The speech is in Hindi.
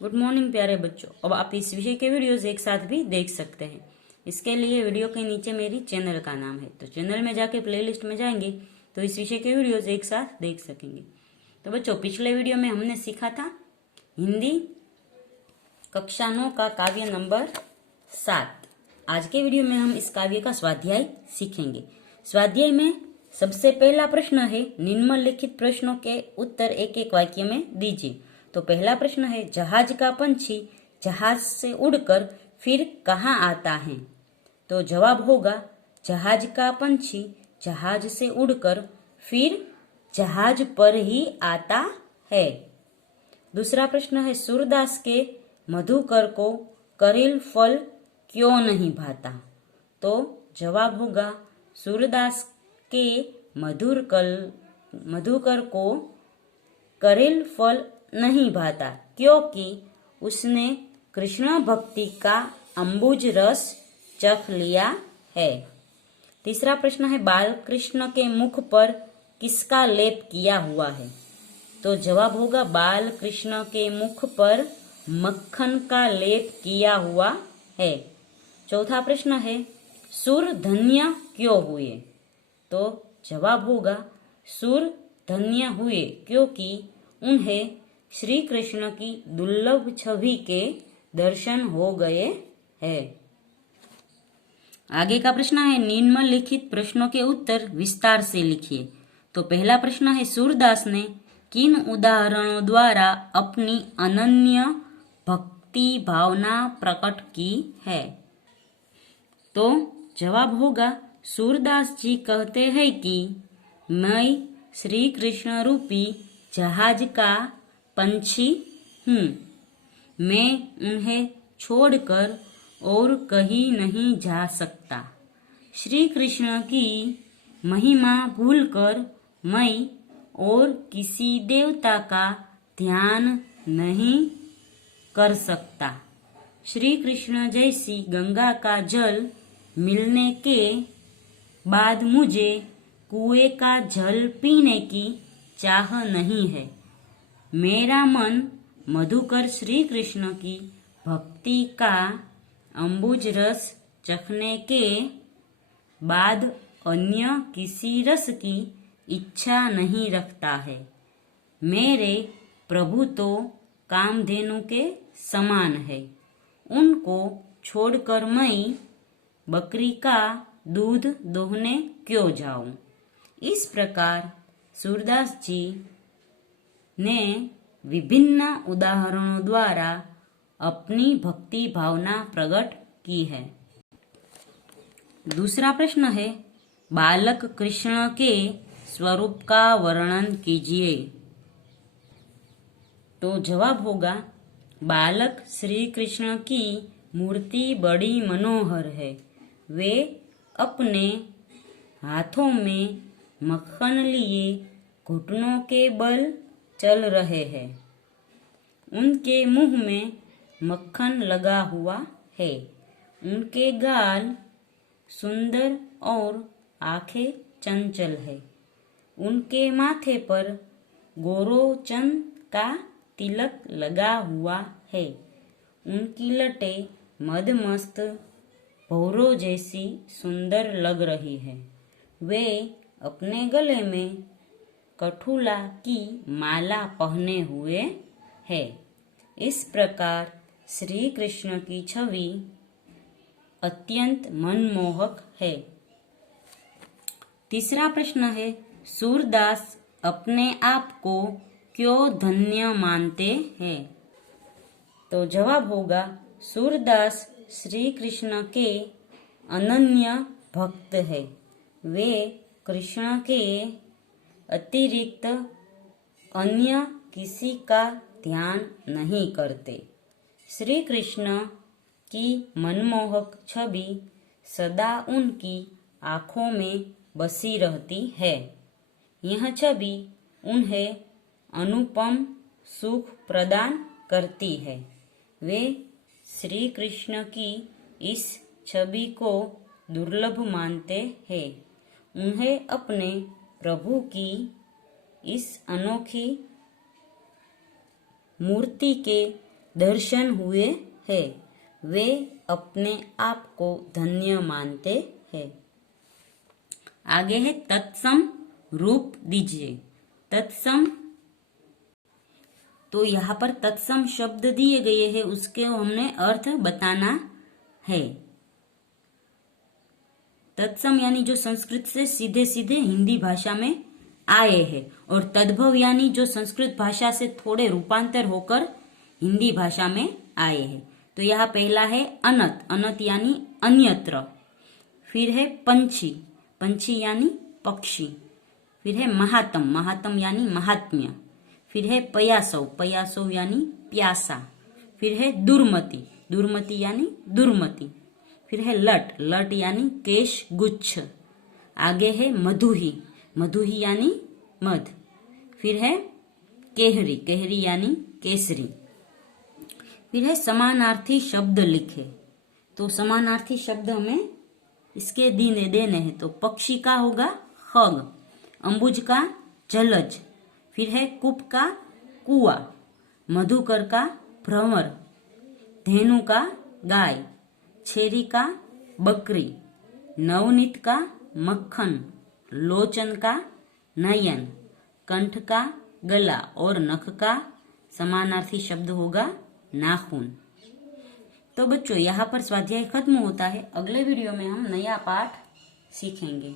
गुड मॉर्निंग प्यारे बच्चों। अब आप इस विषय के वीडियोस एक साथ भी देख सकते हैं। इसके लिए वीडियो के नीचे मेरी चैनल का नाम है, तो चैनल में जाके प्लेलिस्ट में जाएंगे तो इस विषय के वीडियोस एक साथ देख सकेंगे। तो बच्चों, पिछले वीडियो में हमने सीखा था हिंदी कक्षा 9 का काव्य नंबर 7। आज के वीडियो में हम इस काव्य का स्वाध्याय सीखेंगे। स्वाध्याय में सबसे पहला प्रश्न है, निम्नलिखित प्रश्नों के उत्तर एक एक वाक्य में दीजिए। तो पहला प्रश्न है, जहाज का पंछी जहाज से उड़कर फिर कहाँ आता है? तो जवाब होगा, जहाज का पंछी जहाज से उड़कर फिर जहाज पर ही आता है। दूसरा प्रश्न है, सूरदास के मधुकर को करील फल क्यों नहीं भाता? तो जवाब होगा, सूरदास के मधुकर को करील फल नहीं भाता क्योंकि उसने कृष्ण भक्ति का अम्बुज रस चख लिया है। तीसरा प्रश्न है, बाल कृष्ण के मुख पर किसका लेप किया हुआ है? तो जवाब होगा, बाल कृष्ण के मुख पर मक्खन का लेप किया हुआ है। चौथा प्रश्न है, सुर धन्य क्यों हुए? तो जवाब होगा, सुर धन्य हुए क्योंकि उन्हें श्री कृष्ण की दुर्लभ छवि के दर्शन हो गए हैं। आगे का प्रश्न है, निम्नलिखित प्रश्नों के उत्तर विस्तार से लिखिए। तो पहला प्रश्न है, सूरदास ने किन उदाहरणों द्वारा अपनी अनन्य भक्ति भावना प्रकट की है? तो जवाब होगा, सूरदास जी कहते हैं कि मैं श्री कृष्ण रूपी जहाज का पंछी हूँ। मैं उन्हें छोड़कर और कहीं नहीं जा सकता। श्री कृष्ण की महिमा भूलकर मैं और किसी देवता का ध्यान नहीं कर सकता। श्री कृष्ण जैसी गंगा का जल मिलने के बाद मुझे कुएं का जल पीने की चाह नहीं है। मेरा मन मधुकर श्री कृष्ण की भक्ति का अम्बुज रस चखने के बाद अन्य किसी रस की इच्छा नहीं रखता है। मेरे प्रभु तो कामधेनु के समान है। उनको छोड़कर मैं बकरी का दूध दोहने क्यों जाऊं? इस प्रकार सूरदास जी ने विभिन्न उदाहरणों द्वारा अपनी भक्ति भावना प्रकट की है। दूसरा प्रश्न है, बालक कृष्ण के स्वरूप का वर्णन कीजिए। तो जवाब होगा, बालक श्री कृष्ण की मूर्ति बड़ी मनोहर है। वे अपने हाथों में मक्खन लिए घुटनों के बल चल रहे हैं। उनके मुंह में मक्खन लगा हुआ है। उनके गाल सुंदर और आंखें चंचल है। उनके माथे पर गोरोचन का तिलक लगा हुआ है। उनकी लटें मदमस्त भौरों जैसी सुंदर लग रही है। वे अपने गले में कठुला की माला पहने हुए है। इस प्रकार श्री कृष्ण की छवि अत्यंत मनमोहक है। तीसरा प्रश्न है, सूरदास अपने आप को क्यों धन्य मानते हैं? तो जवाब होगा, सूरदास श्री कृष्ण के अनन्य भक्त है। वे कृष्ण के अतिरिक्त अन्य किसी का ध्यान नहीं करते। श्री कृष्ण की मनमोहक छवि सदा उनकी आँखों में बसी रहती है। यह छवि उन्हें अनुपम सुख प्रदान करती है। वे श्री कृष्ण की इस छवि को दुर्लभ मानते हैं। उन्हें अपने प्रभु की इस अनोखी मूर्ति के दर्शन हुए हैं, वे अपने आप को धन्य मानते हैं। आगे है तत्सम रूप दीजिए। तत्सम, तो यहाँ पर तत्सम शब्द दिए गए हैं, उसके हमने अर्थ बताना है। तत्सम यानी जो संस्कृत से सीधे सीधे हिंदी भाषा में आए हैं, और तद्भव यानी जो संस्कृत भाषा से थोड़े रूपांतर होकर हिंदी भाषा में आए हैं। तो यहाँ पहला है अनत, अनत यानी अन्यत्र। फिर है पंछी, पंछी यानी पक्षी। फिर है महात्म, महात्म यानी महात्म्य। फिर है पयासव, पयासव यानी प्यासा। फिर है दुर्मति, दुर्मति यानी दुर्मति। फिर है लट, लट यानी केश गुच्छ। आगे है मधुही, मधुही यानी मध। फिर है केहरी, केहरी यानी केसरी। फिर है समानार्थी शब्द लिखे। तो समानार्थी शब्द हमें इसके देने हैं। तो पक्षी का होगा खग, अंबुज का जलज। फिर है कूप का कुआ, मधुकर का भ्रमर, धेनु का गाय, छेरी का बकरी, नवनीत का मक्खन, लोचन का नयन, कंठ का गला, और नख का समानार्थी शब्द होगा नाखून। तो बच्चों यहाँ पर स्वाध्याय खत्म होता है। अगले वीडियो में हम नया पाठ सीखेंगे।